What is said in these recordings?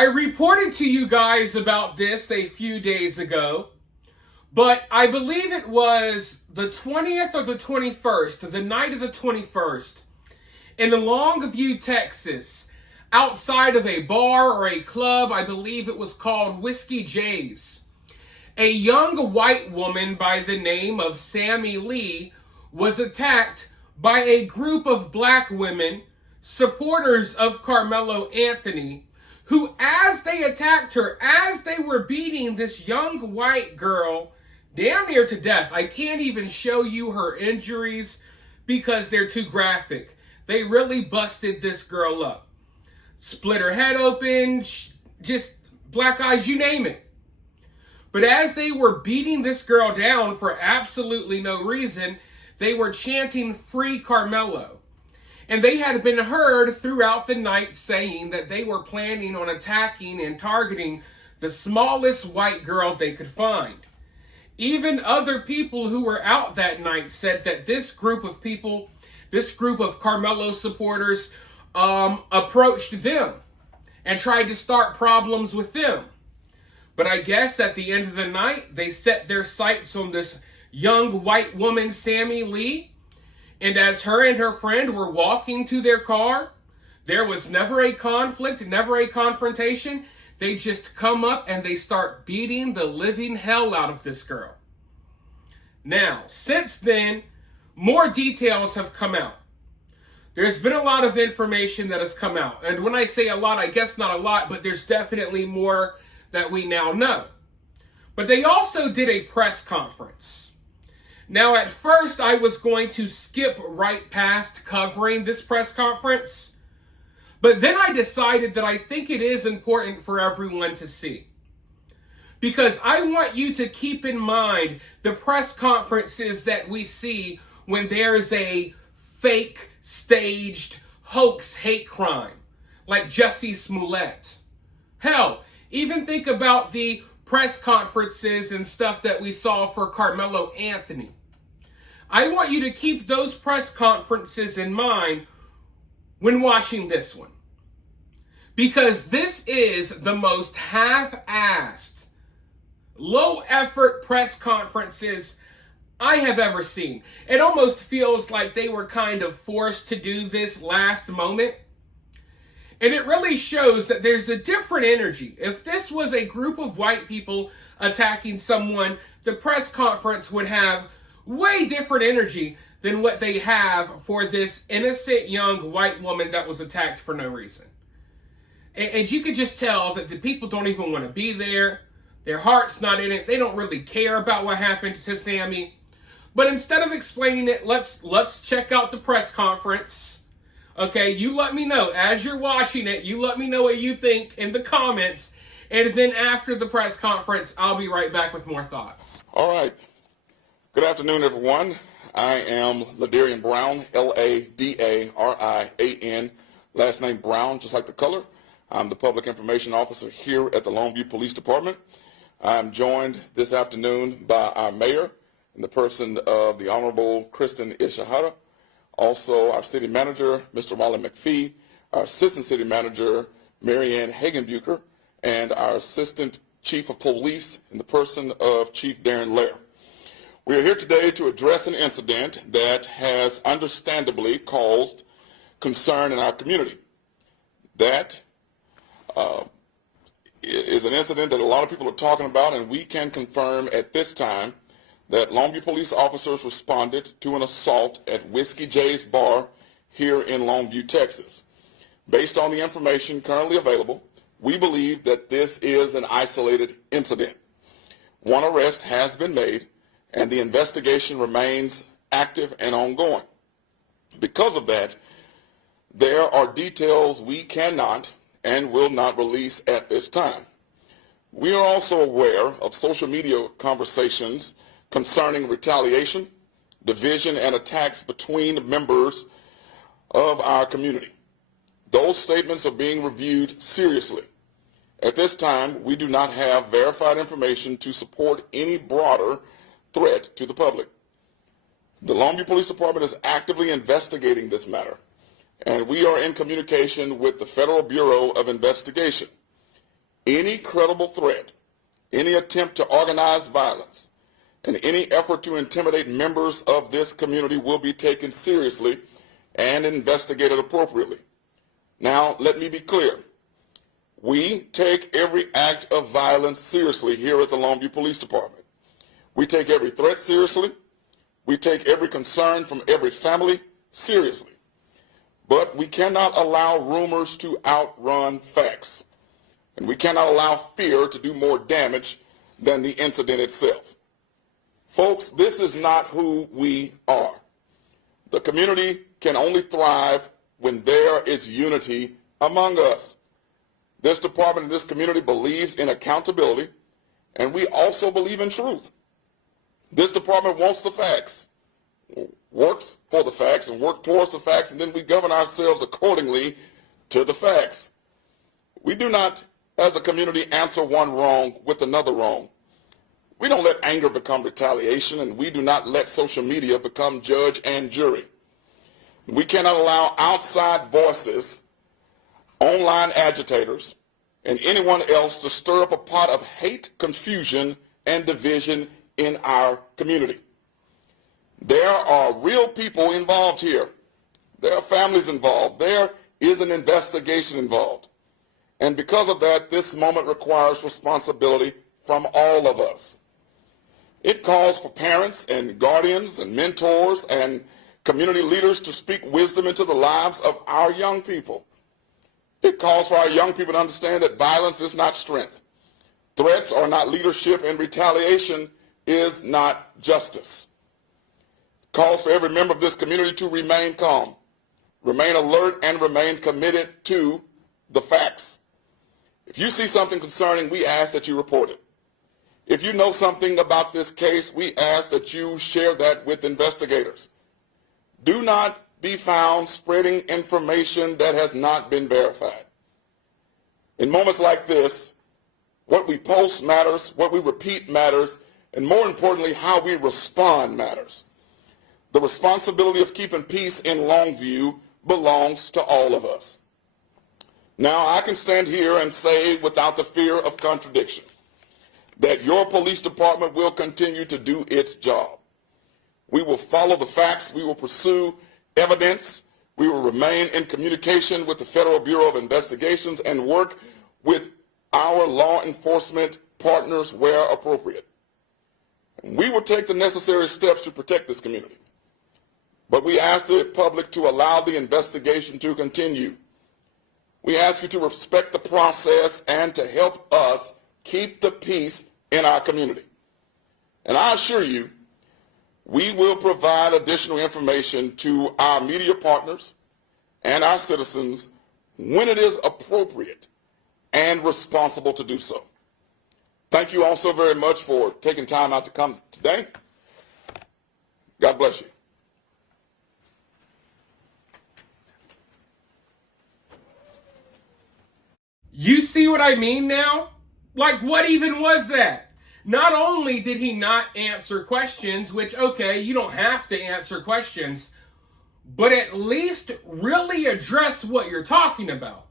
I reported to you guys about this a few days ago, but I believe it was the 20th or the 21st, the night of the 21st, in Longview, Texas, outside of a bar or a club. I believe it was called Whiskey J's. A young white woman by the name of Sammy Lee was attacked by a group of black women, supporters of Karmelo Anthony, who, as they attacked her, as they were beating this young white girl damn near to death. I can't even show you her injuries because they're too graphic. They really busted this girl up. Split her head open, just black eyes, you name it. But as they were beating this girl down for absolutely no reason, they were chanting "Free Karmelo." And they had been heard throughout the night saying that they were planning on attacking and targeting the smallest white girl they could find. Even other people who were out that night said that this group of people, this group of Karmelo supporters, approached them and tried to start problems with them. But I guess at the end of the night, they set their sights on this young white woman, Sammy Lee. And as her and her friend were walking to their car, there was never a conflict, never a confrontation. They just come up and they start beating the living hell out of this girl. Now, since then, more details have come out. There's been a lot of information that has come out. And when I say a lot, I guess not a lot, but there's definitely more that we now know. But they also did a press conference. Now, at first, I was going to skip right past covering this press conference, but then I decided that I think it is important for everyone to see. Because I want you to keep in mind the press conferences that we see when there's a fake, staged, hoax hate crime, like Jussie Smollett. Hell, even think about the press conferences and stuff that we saw for Karmelo Anthony. I want you to keep those press conferences in mind when watching this one. Because this is the most half-assed, low-effort press conferences I have ever seen. It almost feels like they were kind of forced to do this last moment. And it really shows that there's a different energy. If this was a group of white people attacking someone, the press conference would have way different energy than what they have for this innocent young white woman that was attacked for no reason. And you could just tell that the people don't even want to be there. Their heart's not in it. They don't really care about what happened to Sammy. But instead of explaining it, let's check out the press conference. Okay, you let me know as you're watching it. You let me know what you think in the comments. And then after the press conference, I'll be right back with more thoughts. All right. Good afternoon, everyone. I am Ladarian Brown, Ladarian, last name Brown, just like the color. I'm the Public Information Officer here at the Longview Police Department. I'm joined this afternoon by our mayor in the person of the Honorable Kristen Ishihara, also our city manager, Mr. Molly McPhee, our assistant city manager, Marianne Hagenbucher, and our assistant chief of police in the person of Chief Darren Lair. We are here today to address an incident that has understandably caused concern in our community. That is an incident that a lot of people are talking about, and we can confirm at this time that Longview police officers responded to an assault at Whiskey J's bar here in Longview, Texas. Based on the information currently available, we believe that this is an isolated incident. One arrest has been made, and the investigation remains active and ongoing. Because of that, there are details we cannot and will not release at this time. We are also aware of social media conversations concerning retaliation, division, and attacks between members of our community. Those statements are being reviewed seriously. At this time, we do not have verified information to support any broader threat to the public. The Longview Police Department is actively investigating this matter, and we are in communication with the Federal Bureau of Investigation. Any credible threat, any attempt to organize violence, and any effort to intimidate members of this community will be taken seriously and investigated appropriately. Now, let me be clear. We take every act of violence seriously here at the Longview Police Department. We take every threat seriously. We take every concern from every family seriously. But we cannot allow rumors to outrun facts. And we cannot allow fear to do more damage than the incident itself. Folks, this is not who we are. The community can only thrive when there is unity among us. This department and this community believes in accountability, and we also believe in truth. This department wants the facts, works for the facts, and works towards the facts, and then we govern ourselves accordingly to the facts. We do not, as a community, answer one wrong with another wrong. We don't let anger become retaliation, and we do not let social media become judge and jury. We cannot allow outside voices, online agitators, and anyone else to stir up a pot of hate, confusion, and division in our community. There are real people involved here. There are families involved. There is an investigation involved. And because of that, this moment requires responsibility from all of us. It calls for parents and guardians and mentors and community leaders to speak wisdom into the lives of our young people. It calls for our young people to understand that violence is not strength. Threats are not leadership, and retaliation is not justice. It calls for every member of this community to remain calm, remain alert, and remain committed to the facts. If you see something concerning, we ask that you report it. If you know something about this case, we ask that you share that with investigators. Do not be found spreading information that has not been verified. In moments like this, what we post matters, what we repeat matters, and more importantly, how we respond matters. The responsibility of keeping peace in Longview belongs to all of us. Now, I can stand here and say without the fear of contradiction that your police department will continue to do its job. We will follow the facts. We will pursue evidence. We will remain in communication with the Federal Bureau of Investigations and work with our law enforcement partners where appropriate. We will take the necessary steps to protect this community. But we ask the public to allow the investigation to continue. We ask you to respect the process and to help us keep the peace in our community. And I assure you, we will provide additional information to our media partners and our citizens when it is appropriate and responsible to do so. Thank you all so very much for taking time out to come today. God bless you. You see what I mean now? Like, what even was that? Not only did he not answer questions, which, okay, you don't have to answer questions, but at least really address what you're talking about.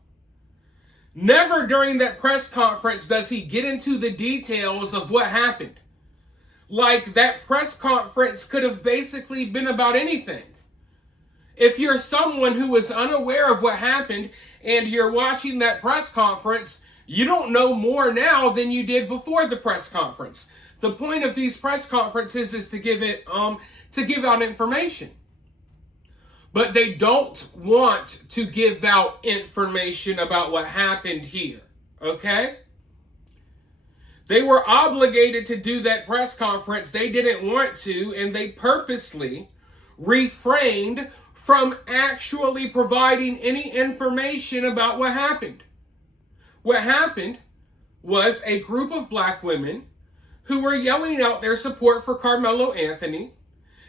Never during that press conference does he get into the details of what happened. Like, that press conference could have basically been about anything. If you're someone who is unaware of what happened and you're watching that press conference, you don't know more now than you did before the press conference. The point of these press conferences is to give out information. But they don't want to give out information about what happened here. Okay? They were obligated to do that press conference. They didn't want to, and they purposely refrained from actually providing any information about what happened. What happened was a group of black women who were yelling out their support for Karmelo Anthony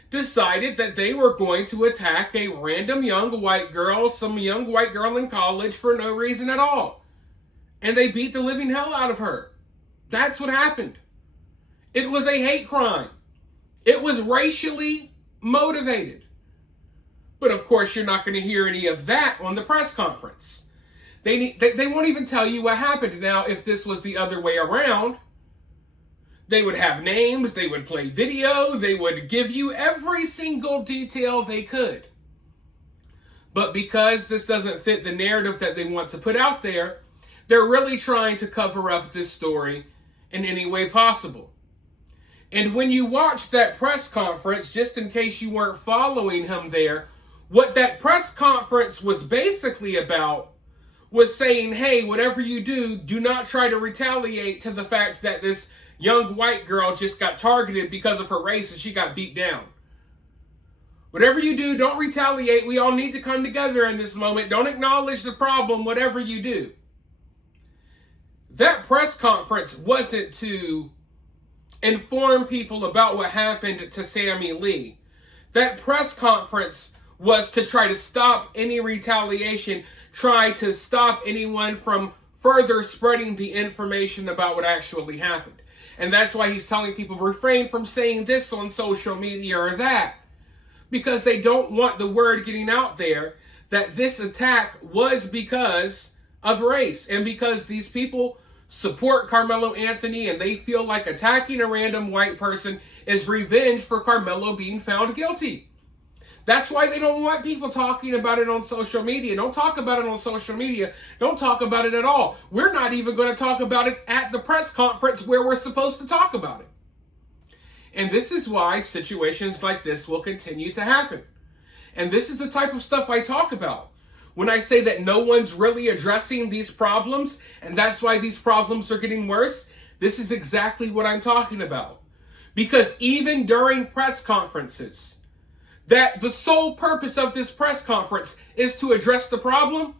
decided that they were going to attack a random young white girl, some young white girl in college for no reason at all. And they beat the living hell out of her. That's what happened. It was a hate crime. It was racially motivated. But of course, you're not going to hear any of that on the press conference. They won't even tell you what happened. Now, if this was the other way around, they would have names, they would play video, they would give you every single detail they could. But because this doesn't fit the narrative that they want to put out there, they're really trying to cover up this story in any way possible. And when you watch that press conference, just in case you weren't following him there, what that press conference was basically about was saying, hey, whatever you do, do not try to retaliate to the fact that this young white girl just got targeted because of her race and she got beat down. Whatever you do, don't retaliate. We all need to come together in this moment. Don't acknowledge the problem, whatever you do. That press conference wasn't to inform people about what happened to Sammy Lee. That press conference was to try to stop any retaliation, try to stop anyone from further spreading the information about what actually happened. And that's why he's telling people refrain from saying this on social media or that, because they don't want the word getting out there that this attack was because of race and because these people support Karmelo Anthony and they feel like attacking a random white person is revenge for Karmelo being found guilty. That's why they don't want people talking about it on social media. Don't talk about it on social media. Don't talk about it at all. We're not even going to talk about it at the press conference where we're supposed to talk about it. And this is why situations like this will continue to happen. And this is the type of stuff I talk about when I say that no one's really addressing these problems, and that's why these problems are getting worse. This is exactly what I'm talking about. Because even during press conferences, that the sole purpose of this press conference is to address the problem,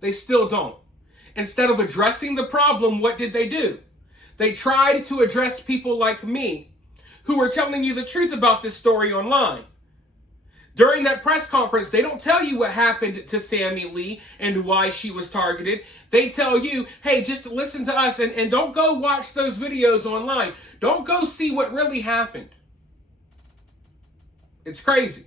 they still don't. Instead of addressing the problem, what did they do? They tried to address people like me who were telling you the truth about this story online. During that press conference, they don't tell you what happened to Sammy Lee and why she was targeted. They tell you, hey, just listen to us and don't go watch those videos online. Don't go see what really happened. It's crazy.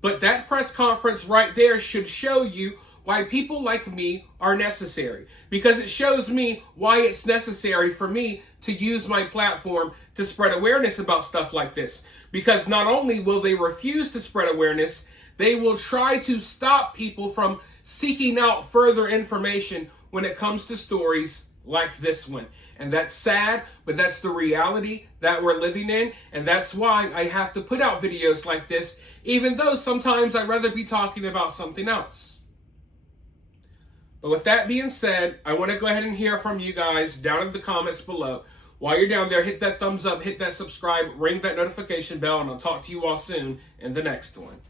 But that press conference right there should show you why people like me are necessary. Because it shows me why it's necessary for me to use my platform to spread awareness about stuff like this. Because not only will they refuse to spread awareness, they will try to stop people from seeking out further information when it comes to stories like this one. And that's sad, but that's the reality that we're living in. And that's why I have to put out videos like this, even though sometimes I'd rather be talking about something else. But with that being said, I want to go ahead and hear from you guys down in the comments below. While you're down there, hit that thumbs up, hit that subscribe, ring that notification bell, and I'll talk to you all soon in the next one.